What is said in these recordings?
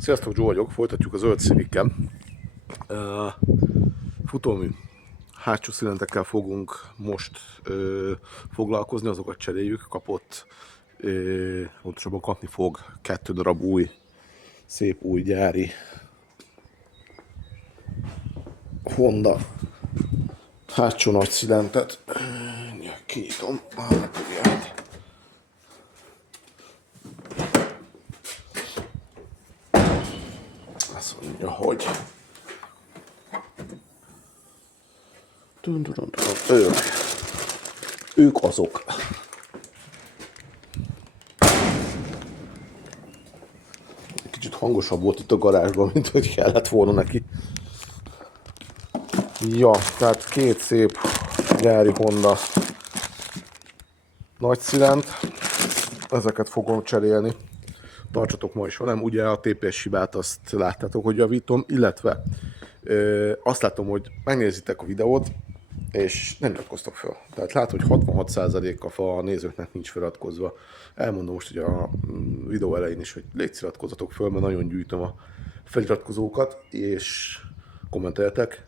Sziasztok, Joe vagyok, folytatjuk a zöld Civic-kel. Futómű hátsó szilintekkel fogunk most foglalkozni, azokat cseréljük. Kapott, pontosabban kapni fog 2 darab új, szép új gyári Honda hátsó nagy szilentet. Kinyitom a hátulját. Azt mondja, hogy ők azok. Kicsit hangosabb volt itt a garázsban, mint hogy kellett volna neki. Ja, tehát 2 szép gyári Honda nagy szilent. Ezeket fogom cserélni. Tartsatok ma is velem, ugye a TPS hibát azt láttátok, hogy javítom, illetve azt látom, hogy megnézitek a videót, és nem iratkoztok fel. Tehát látod, hogy 66%-a a nézőknek nincs feliratkozva. Elmondom most, hogy a videó elején is, hogy légy iratkozzatok föl, mert nagyon gyűjtöm a feliratkozókat, és kommenteljetek,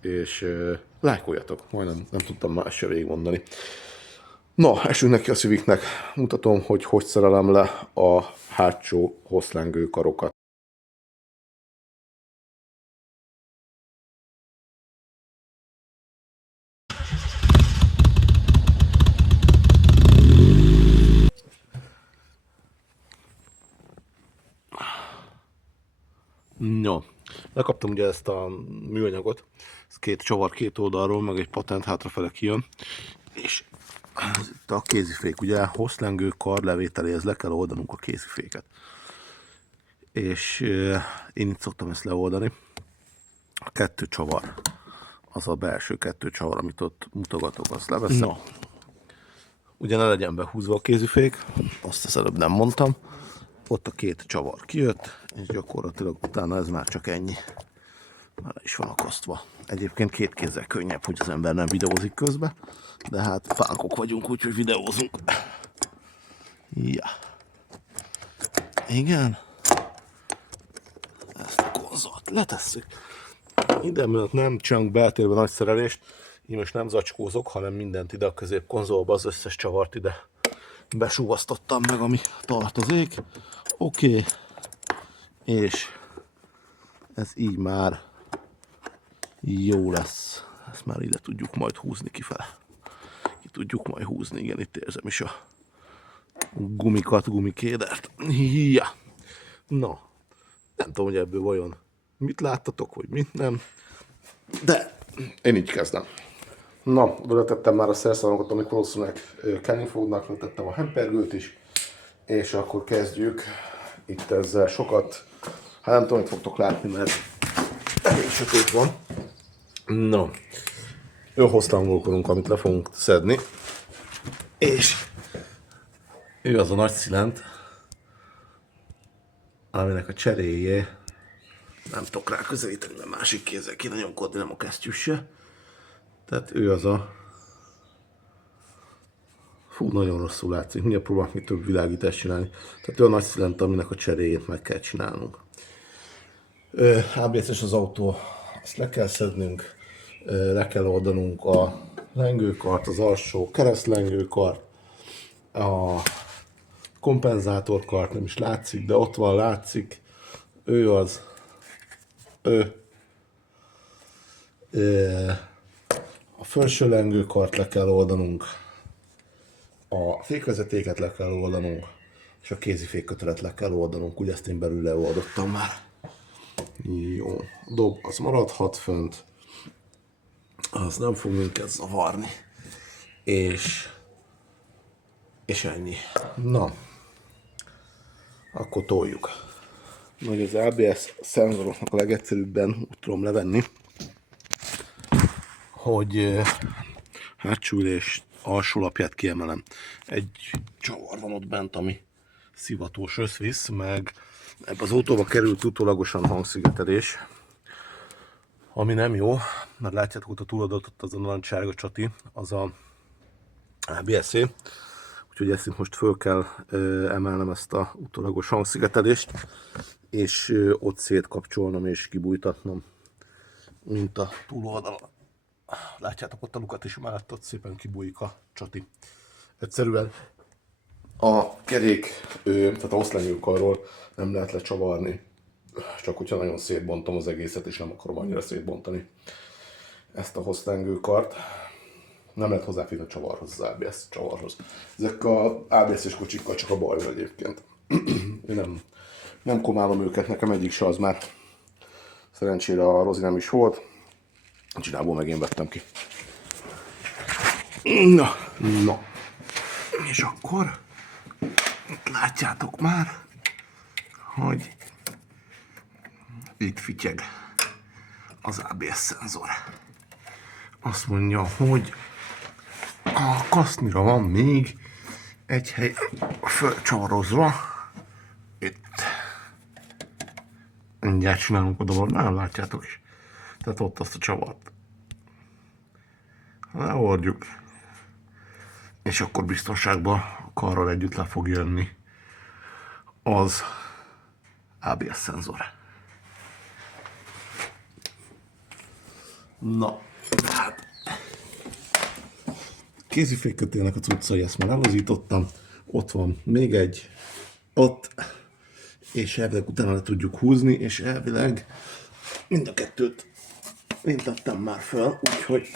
és lájkoljatok. Majdnem nem tudtam más se végigmondani. Na, esünk neki a Civicnek. Mutatom, hogy szerelem le a hátsó hosszlengő karokat. No, lekaptam ugye ezt a műanyagot, ez 2 csavar 2 oldalról, meg egy patent hátrafele kijön, és itt a kézifék, ugye hosszlengő kar levételéhez le kell oldanunk a kéziféket. És én itt szoktam ezt leoldani. A 2 csavar, az a belső 2 csavar, amit ott mutogatok, azt leveszem. No. Ugye ne legyen behúzva a kézifék, azt az előbb nem mondtam. Ott a 2 csavar kijött, és gyakorlatilag utána ez már csak ennyi. Már is van akasztva. Egyébként 2 kézzel könnyebb, hogy az ember nem videózik közben, de hát fánkok vagyunk, úgyhogy videózunk. Ja. Igen. Ezt a konzolt letesszük. Ide, mert nem csinálunk beltérben nagy szerelést, én most nem zacskózok, hanem mindent ide a középkonzolba, az összes csavart ide besúvasztottam meg, ami tartozik. Oké. És ez így már jó lesz. Ezt már ide tudjuk majd húzni kifele. Ki tudjuk majd húzni, igen, itt érzem is a gumikat, gumikédert. Ja. Na, nem tudom, hogy ebből vajon mit láttatok, vagy mit nem. De én így kezdem. Na, letettem már a szerszalokat, amik valószínűleg kenni fognak, letettem a hempergőt is, és akkor kezdjük itt ezzel sokat. Hát nem tudom, hogy fogtok látni, mert elég sötét van. Na, hosszlangolkodunk, amit le fogunk szedni, és ő az a nagy szilent, aminek a cseréje, nem tudok rá közelíteni, mert másik kézzel kéne nyomkodni, nem a kesztyűse. Tehát ő az a... Fú, nagyon rosszul látszik, mindjárt próbálok még több világítást csinálni. Tehát ő a nagy szilent, aminek a cseréjét meg kell csinálnunk. ABS-es az autó, azt le kell szednünk, le kell oldanunk a lengőkart, az alsó keresztlengőkart, a kompenzátorkart, nem is látszik, de ott van, látszik. Ő az. A felső lengőkart le kell oldanunk, a fékvezetéket le kell oldanunk, és a kézifékkötelet le kell oldanunk, ugye ezt én belül leoldottam már. Jó, dob az maradhat fönt, az nem fog minket zavarni, és ennyi. Na, akkor toljuk. Nagy az ABS szenzoroknak a legegyszerűbben úgy tudom levenni, hogy hátsó ülés alsó lapját kiemelem. Egy csavar van ott bent, ami szivatós összvisz, meg ebbe az autóba került utólagosan hangszigetelés, ami nem jó, mert látjátok, ott a túladott, ott az a narancssárga csati, az a ABS-é. úgyhogy ezt itt most föl kell emelnem, ezt a utólagos hangszigetelést, és ott szétkapcsolnom és kibújtatnom, mint a túloldalon. Látjátok, ott a lukat is mellett, ott szépen kibújik a csati. Egyszerűen a kerék, tehát a hosszlenyőkarról nem lehet lecsavarni, csak hogyha nagyon szétbontom az egészet, és nem akarom annyira szétbontani ezt a hosszlengőkart. Nem lehet hozzáférni a csavarhoz, az ABS csavarhoz. Ezek az ABS-es kocsikkal csak a baj van egyébként. Én nem komálom őket, nekem egyik se az már. Szerencsére a Rozi nem is volt. A csinából meg én vettem ki. Na. És akkor itt látjátok már, hogy itt fityeg az ABS szenzor. Azt mondja, hogy a kasznira van még egy hely fölcsavarozva. Itt. Mindjárt csinálunk oda, nem látjátok is. Tehát ott azt a csavart leordjuk, és akkor biztonságban a karral együtt le fog jönni az ABS szenzor. Na, hát kézifékkötélnek a cuccai, ezt már elazítottam. Ott van még egy, ott, és elvileg utána le tudjuk húzni, és elvileg mind a kettőt vintettem már fel, úgyhogy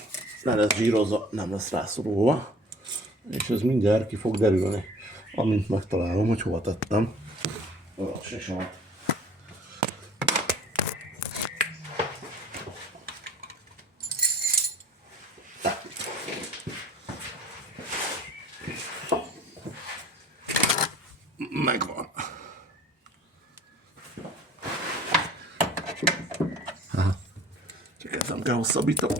le lesz zsírozva, nem lesz rászorulva, és ez mindjárt ki fog derülni, amint megtalálom, hogy hova tettem a sesamat. Megvan. Csak ezt nem kell hosszabbítom.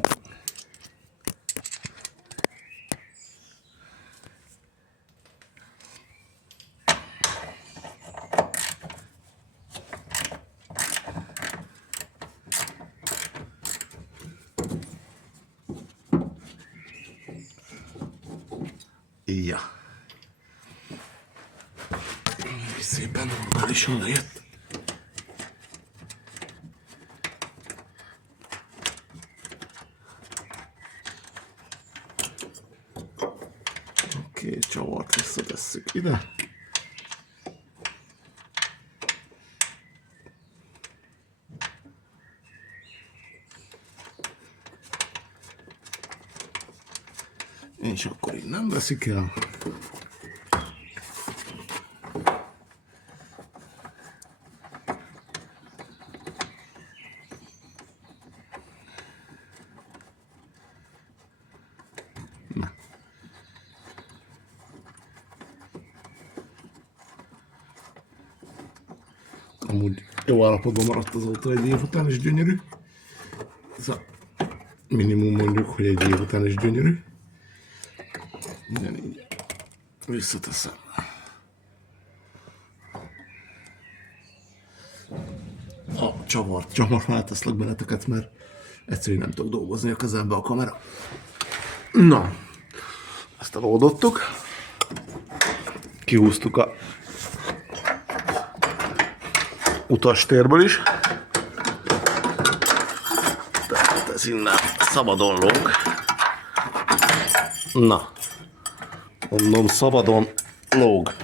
Ja. Szépen normálisan lejött. Oké, csavart visszatesszük ide. És akkor így nem veszik el. Na. Amúgy jó állapotban maradt azóta, egy év után is gyönyörű. Ez a minimum, mondjuk, hogy egy év után is gyönyörű. Ugyanígy visszateszem. A csavart változlak benneteket, mert egyszerűen nem tudok dolgozni a kezembe a kamera. Na, ezt eloldottuk. Kihúztuk a utastérből is. Tehát ez innen szabadon lóg. Na, mondom, szabadon lóg.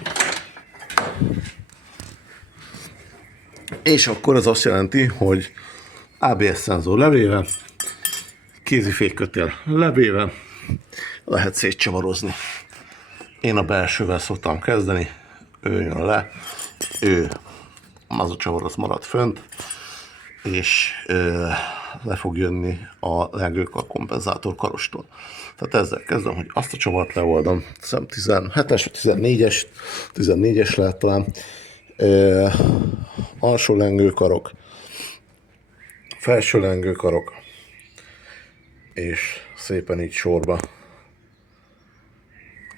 És akkor ez azt jelenti, hogy ABS szenzor levéve, kézifékkötél levéve lehet szétcsavarozni. Én a belsővel szoktam kezdeni, ő jön le, az a csavar az marad fönt, és le fog jönni a lengőkar kompenzátor karostól. Tehát ezzel kezdem, hogy azt a csavart leoldom, 17-es, 14-es lehet talán, alsó lengőkarok, felső lengőkarok, és szépen így sorba.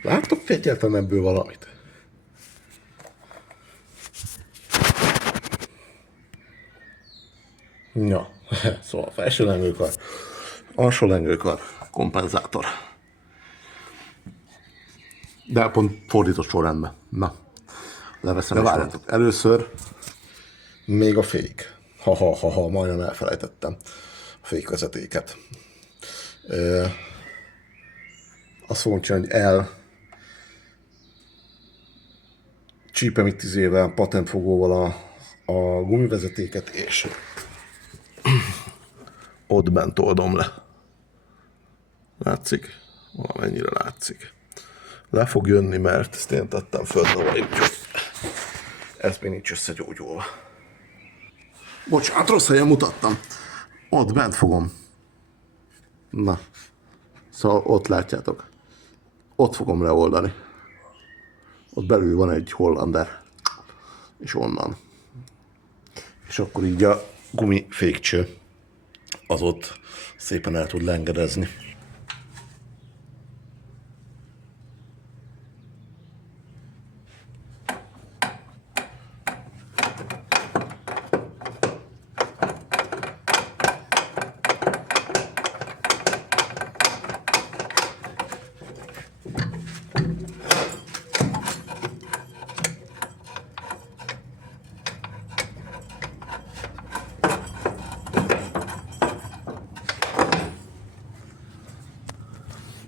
Láttok egyáltalán ebből valamit? Ja, szóval felső lengőkar, alsó lengőkar, kompenzátor. De pont fordított sorrendben. Na, leveszem. De várjátok, először még a fék. Ha, majdnem elfelejtettem a fékvezetéket. Azt fogom csinálni, hogy csípem itt izével, patentfogóval a gumivezetéket, és ott bent oldom le. Látszik? Valamennyire látszik. Le fog jönni, mert ezt én tettem föl, úgyhogy ez még nincs összegyógyulva. Bocsánat, rossz helyen mutattam. Ott bent fogom. Na. Szóval ott látjátok. Ott fogom leoldani. Ott belül van egy hollander. És onnan. És akkor így a gumifékcső az ott szépen el tud lengedezni.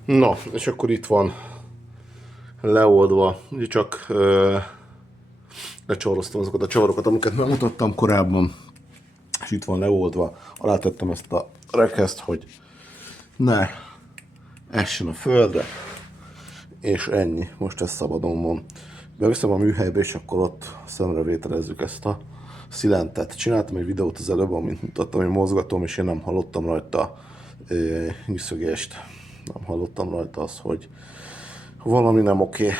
Na, és akkor itt van leoldva, ugye csak lecsavaroztam azokat a csavarokat, amiket megmutattam korábban, és itt van leoldva, alá tettem ezt a rekeszt, hogy ne essen a földre, és ennyi, most ez szabadon van. Beviszem a műhelybe, és akkor ott szemrevételezzük ezt a szilentet. Csináltam egy videót az előbb, amint mutattam, hogy mozgatom, és én nem hallottam rajta nyűszögést. Nem hallottam rajta azt, hogy valami nem oké,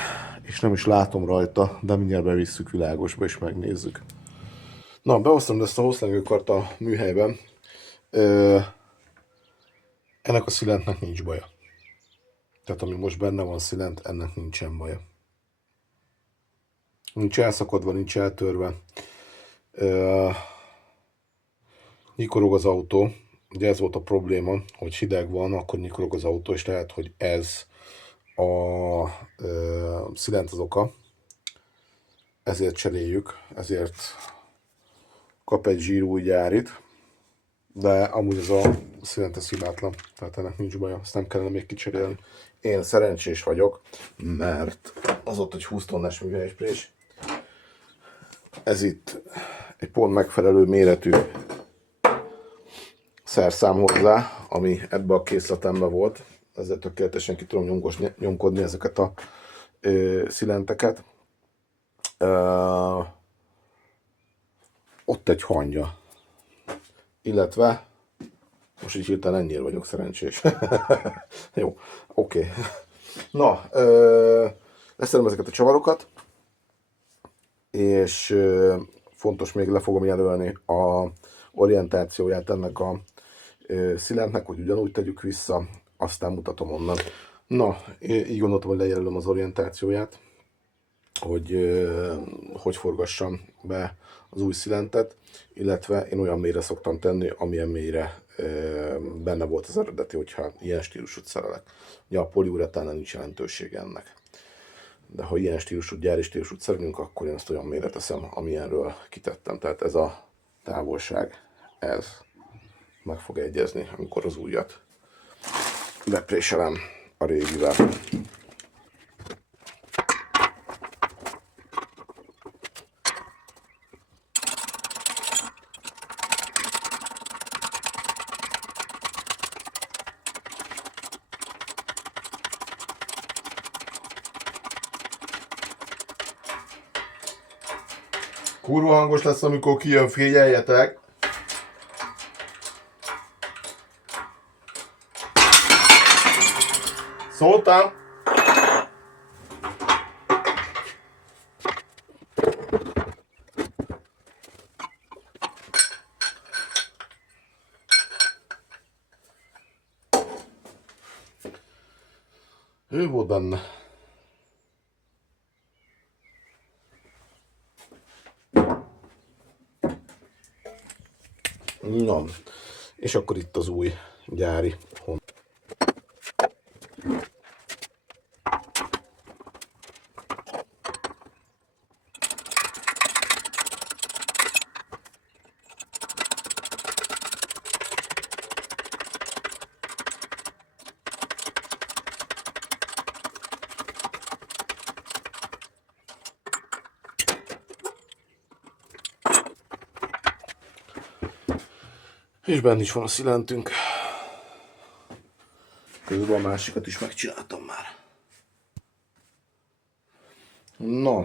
és nem is látom rajta, de mindjárt bevisszük világosba, és megnézzük. Na, behoztam ezt a hosszlengőkart a műhelyben. Ennek a szilentnek nincs baja. Tehát ami most benne van szilent, ennek nincsen baja. Nincs elszakadva, nincs eltörve. Nyikorog az autó. Ugye ez volt a probléma, hogy hideg van, akkor nyikorog az autó, és lehet, hogy ez a szilent az oka. Ezért cseréljük, ezért kap egy zsírúj gyárit, de amúgy ez a szilent ez hibátlan, tehát ennek nincs baja, ezt nem kellene még kicserélni. Én szerencsés vagyok, mert az ott egy 20 tonnás műhelysprés. Ez itt egy pont megfelelő méretű szerszám hozzá, ami ebbe a készletembe volt. Ezzel tökéletesen ki tudom nyomkodni ezeket a szilenteket. Ott egy hangya. Illetve most így hirtelen ennyire vagyok szerencsés. Jó, oké. Na, leszerem ezeket a csavarokat, és fontos, még le fogom jelölni a orientációját ennek a szilentnek, hogy ugyanúgy tegyük vissza, aztán mutatom onnan. Na, így gondoltam, hogy lejelölöm az orientációját, hogy forgassam be az új szilentet, illetve én olyan mélyre szoktam tenni, amilyen mélyre benne volt az eredeti, hogyha ilyen stílusút szerelek. Ugye a poliuretánnál nincs jelentősége ennek. De ha ilyen stílusú, gyári stílusút szerelünk, akkor én ezt olyan mélyre teszem, amilyenről kitettem. Tehát ez a távolság, ez meg fog egyezni, amikor az újat bepréselem a régivel. Kurva hangos lesz, amikor kijön, figyeljetek! Szóltam! Ő volt benne. Na, és akkor itt az új gyári hon. És benne is van a szilentünk. Közben a másikat is megcsináltam már. No,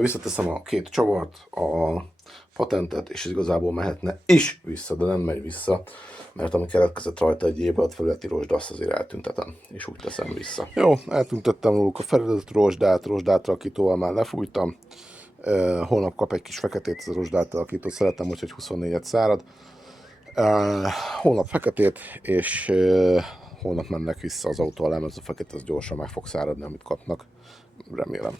visszateszem a két csavart, a patentet, és ez igazából mehetne is vissza, de nem megy vissza, mert ami keletkezett rajta egy épület felületi rozsda, azt azért eltüntetem, és úgy teszem vissza. Jó, eltüntettem róluk a felület rozsdátalakítóval már lefújtam. Holnap kap egy kis feketét ez a rozsdátalakítót, szeretem, hogy 24-et szárad. Holnap feketét, és holnap mennek vissza az autó alá, mert ez a fekete az gyorsan meg fog száradni, amit kapnak. Remélem.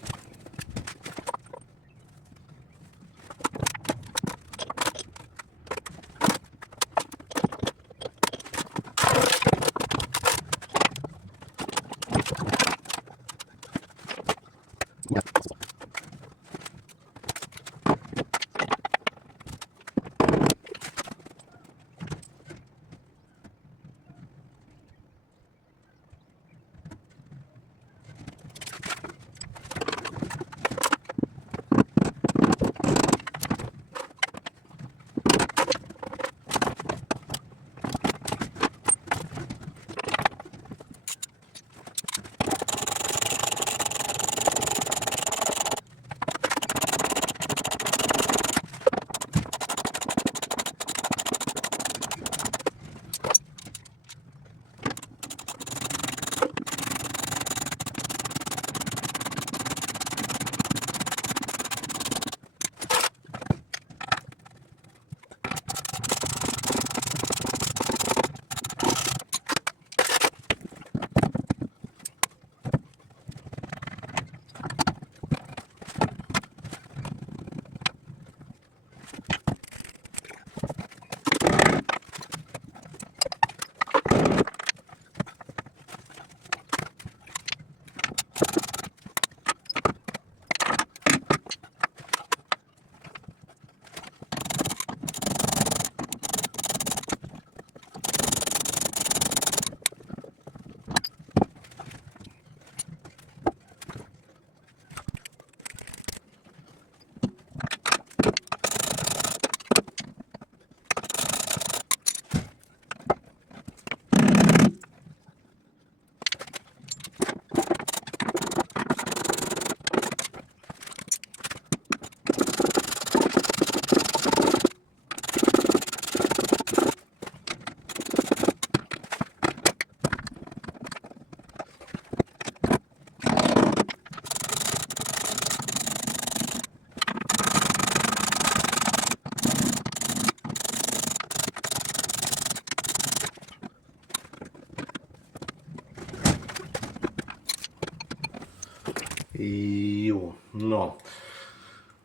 Jó, na,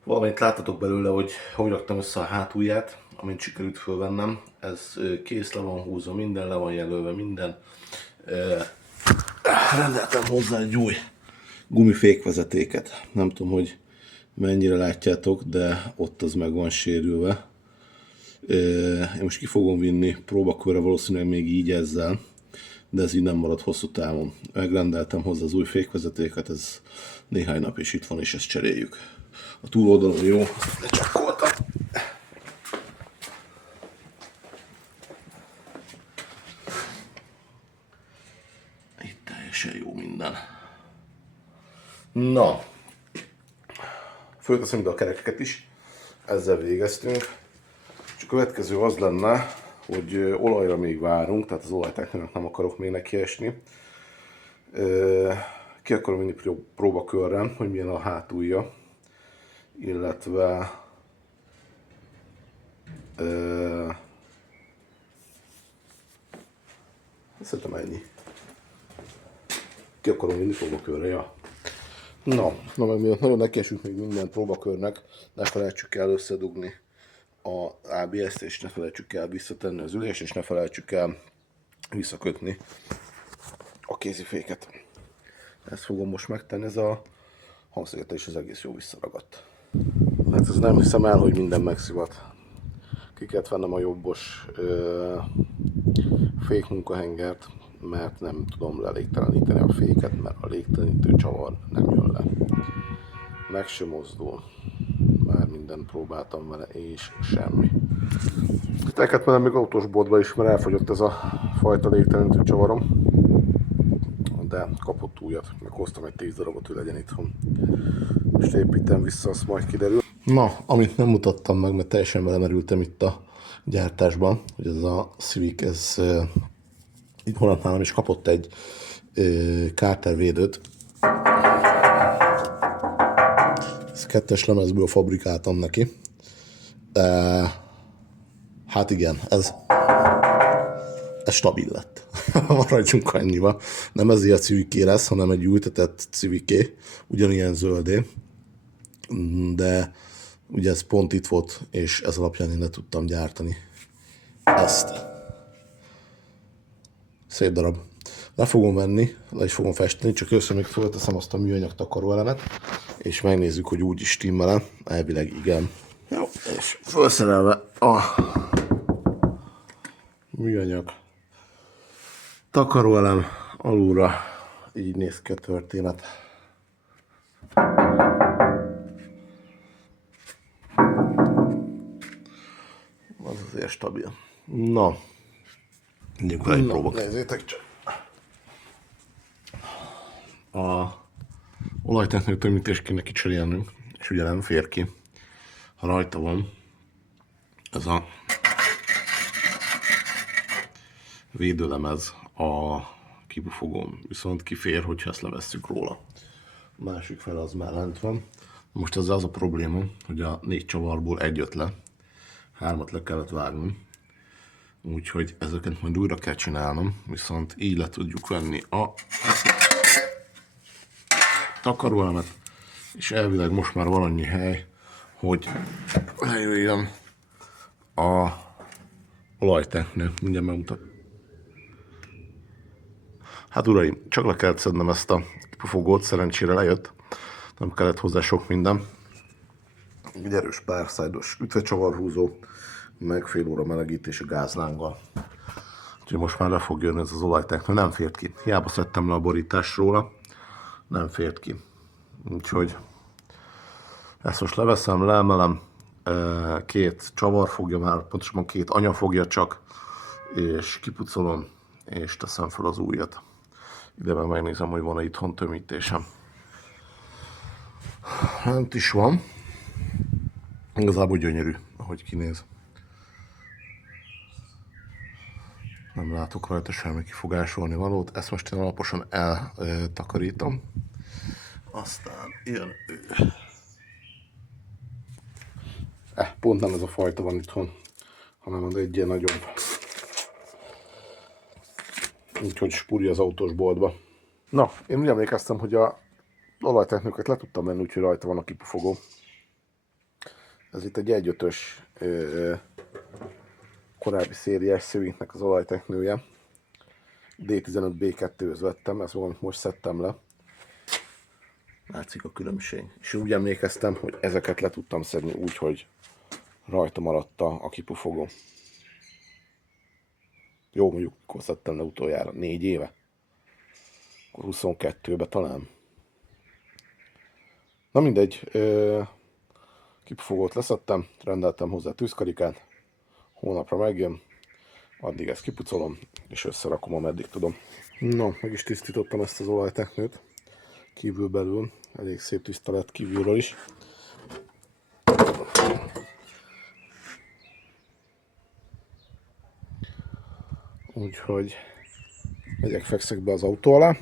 valamint láttatok belőle, hogy raktam össze a hátulját, amint sikerült fölvennem. Ez kész, le van húzva, minden le van jelölve, minden. Rendeltem hozzá egy új gumifékvezetéket. Nem tudom, hogy mennyire látjátok, de ott az meg van sérülve. Én most ki fogom vinni próbakörre, valószínűleg még így ezzel, de ez így nem marad hosszú távon. Megrendeltem hozzá az új fékvezetéket, ez néhány nap is itt van, és ezt cseréljük. A túloldalon jó, lecsakkoltam. Itt teljesen jó minden. Na, fölteszem ide a kerekeket is, ezzel végeztünk. És a következő az lenne, hogy olajra még várunk, tehát az olajtechnikának nem akarok még nekiesni. Ki akarom vinni próbakörre, hogy milyen a hátulja, illetve szerintem ennyi. Ki akarom vinni próbakörre, ja. Na meg miatt nagyon nekiesünk még minden próbakörnek, ne felejtsük el összedugni a ABS-t, és ne felejtsük el visszatenni az ülést, és ne felejtsük el visszakötni a kéziféket. Ezt fogom most megtenni, ez a hangszegete is az egész jó visszaragadt. Hát ez nem hiszem el, hogy minden megszivat. Ki kellett vennem a jobbos fékmunkahengert, mert nem tudom lelégteleníteni a féket, mert a légtelenítő csavar nem jön le. Meg sem mozdul. Már mindent próbáltam vele, és semmi. Teket menem még autós boltba is, mert elfogyott ez a fajta légtelenítő csavarom. De kapott újat, meg hoztam egy 10 darabot, hogy legyen itthon. Most építem vissza, azt majd kiderül. Na, amit nem mutattam meg, mert teljesen belemerültem itt a gyártásban, hogy ez a Civic, ez itt holnap nálam is kapott egy Carter védőt. Ezt 2-es lemezből fabrikáltam neki. Hát igen, ez stabil lett. Maradjunk annyiba. Nem ez a Civic lesz, hanem egy ültetett Civic, ugyanilyen zöldé. De ugye ez pont itt volt, és ez alapján én le tudtam gyártani ezt. Szép darab. Le fogom venni, le is fogom festeni, csak először még fölteszem azt a műanyag takaróelemet, és megnézzük, hogy úgy is stimmel-e. Elvileg igen. Jó, és felszerelve a műanyag takaróelem alulra, így néz ki a történet. Az azért stabil. Na, mondjuk rá egy próbát. Nézzétek csak. A olajtechnikai tömítést kéne kicserélnünk, és ugye nem fér ki, ha rajta van ez a védőlemez a kipufogón, viszont kifér, hogyha ezt levesszük róla. A másik fel az már lent van. Most ez az a probléma, hogy a 4 csavarból egy jött le, 3-at le kellett vágni, úgyhogy ezeket majd újra kell csinálnom, viszont így le tudjuk venni a takaróelemet, és elvileg most már van annyi hely, hogy lejöjjön a olajteknő. Mindjárt megmutat. Hát uraim, csak le kellett szednem ezt a kipufogót, szerencsére lejött, nem kellett hozzá sok minden. Egy erős párszájdos ütvegcsavarhúzó, meg fél óra melegítés a gázlánggal. Úgyhogy most már le fog jönni ez az olajteknő, nem fért ki. Hiába szedtem le a borítást róla, nem fért ki. Úgyhogy ezt most leveszem, leemelem, 2 csavarfogja már, pontosabban 2 anyafogja csak, és kipucolom, és teszem fel az újat. Ide meg megnézem, hogy van-e itthon tömítésem. Lent is van. Igazából gyönyörű, ahogy kinéz. Nem látok rajta semmi kifogásolni valót. Ezt most én alaposan eltakarítom. Aztán jön ő. Pont nem ez a fajta van itthon, hanem az egy ilyen nagyobb. Úgyhogy spúrja az autós boltba. Na, én úgy emlékeztem, hogy a olajtechnőket le tudtam menni, úgyhogy rajta van a kipufogó. Ez itt egy 1.5-ös korábbi szériás Civicnek az olajtechnője. D15B2-höz vettem, ezt valamit most szedtem le. Látszik a különbség. És úgy emlékeztem, hogy ezeket le tudtam szedni úgy, hogy rajta maradt a kipufogó. Jó, mondjuk, akkor szedtem le utoljára, 4 éve. Akkor 22-ben talán. Na mindegy, kipufogót leszedtem, rendeltem hozzá tűzkarikát, hónapra megjön, addig ezt kipucolom, és összerakom, ameddig tudom. No, meg is tisztítottam ezt az olajteknőt, kívül-belül, elég szép tiszta lett kívülről is. Úgyhogy megyek, fekszek be az autó alá,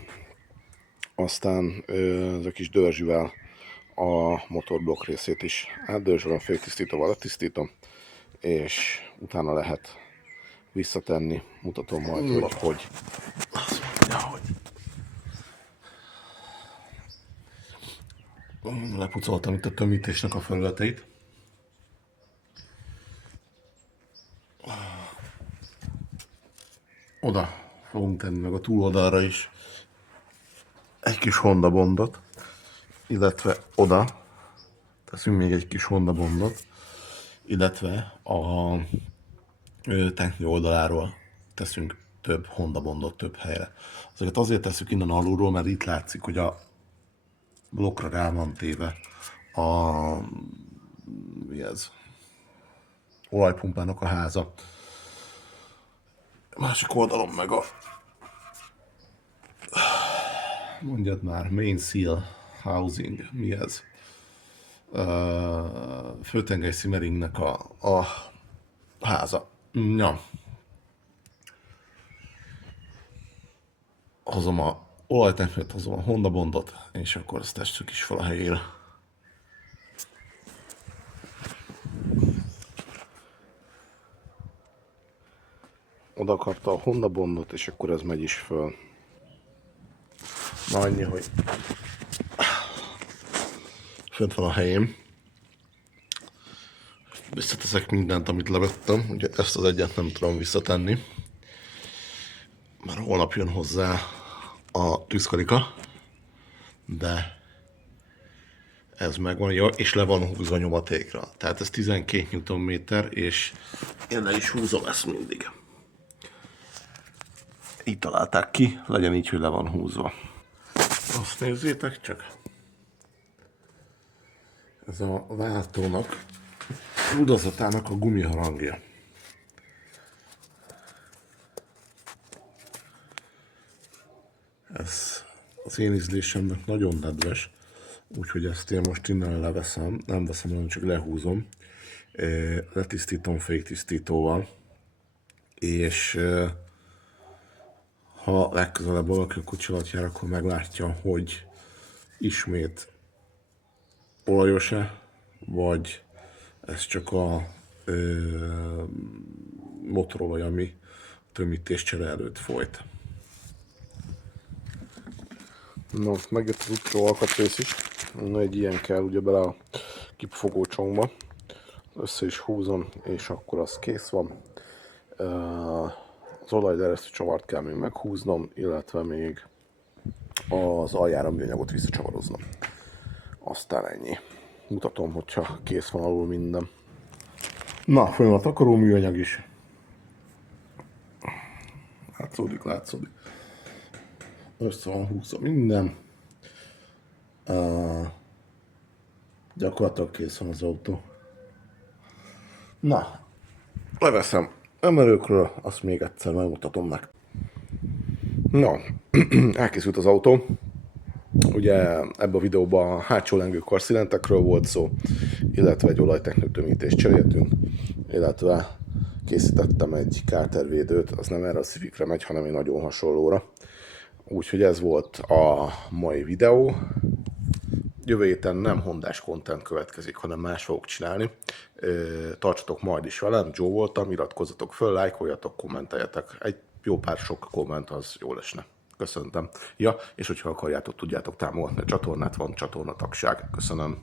aztán ez a kis dörzsűvel a motorblokk részét is átdörzsölöm, féltisztítóval letisztítom, és utána lehet visszatenni, mutatom majd, hogy azt mondja, hogy lepucoltam itt a tömítésnek a felületeit. Oda fogunk tenni meg a túloldalra is egy kis Honda Bondot, illetve oda teszünk még egy kis Honda Bondot, illetve a technő oldaláról teszünk több Honda Bondot több helyre. Ezeket azért tesszük innen alulról, mert itt látszik, hogy a blokkra rá van téve mi ez? olajpumpának a háza. Másik oldalon meg a... Mondjad már, Main Seal Housing, mi ez? Főtengely Simmeringnek a háza. Ja. Hozom a olajtanköt, hozom a Honda Bondot, és akkor azt tesszük is fel a helyére. Oda kapta a Honda Bondot, és akkor ez megy is föl. Na annyi, hogy fönt van a helyém. Visszateszek mindent, amit levettem. Ugye ezt az egyet nem tudom visszatenni. Már holnap jön hozzá a tűzkarika. De ez megvan, és le van húzva nyomatékra. Tehát ez 12 Nm, és én le is húzom ezt mindig. Így találták ki, legyen így, hogy le van húzva. Azt nézzétek csak. Ez a váltónak, rudazatának a gumiharangja. Ez az én ízlésemnek nagyon nedves, úgyhogy ezt én most innen leveszem, nem veszem, hanem csak lehúzom. Letisztítom féktisztítóval, és ha legközelebb valaki a kocsi alatt jár, akkor meglátja, hogy ismét olajos-e, vagy ez csak a motorolaj, ami tömítéscsere előtt folyt. Na, megjött az utolsó alkatrész is. Na, egy ilyen kell ugye bele a kipufogócsomagba. Össze is húzom, és akkor az kész van. Az olajderesztő csavart kell még meghúznom, illetve még az aljára műanyagot visszacsavaroznom. Aztán ennyi. Mutatom, hogyha kész van alul minden. Na, fönn a takaró műanyag is. Látszódik. Össze van húzva minden. Gyakorlatilag kész van az autó. Na, leveszem emelőkről, azt még egyszer megmutatom meg. Na, elkészült az autó. Ugye ebben a videóban a hátsó lengő karszilentekről volt szó, illetve egy olajteknőtömítést cseréltünk, illetve készítettem egy kártervédőt, az nem erre a Civicre megy, hanem egy nagyon hasonlóra. Úgyhogy ez volt a mai videó. Jövő héten nem hondás content következik, hanem más fogok csinálni. Tartsatok majd is velem, Joe voltam, iratkozzatok föl, lájkoljatok, kommenteljetek. Egy jó pár sok komment az jól esne. Köszöntem. Ja, és hogyha akarjátok, tudjátok támogatni a csatornát, van csatornatagság. Köszönöm.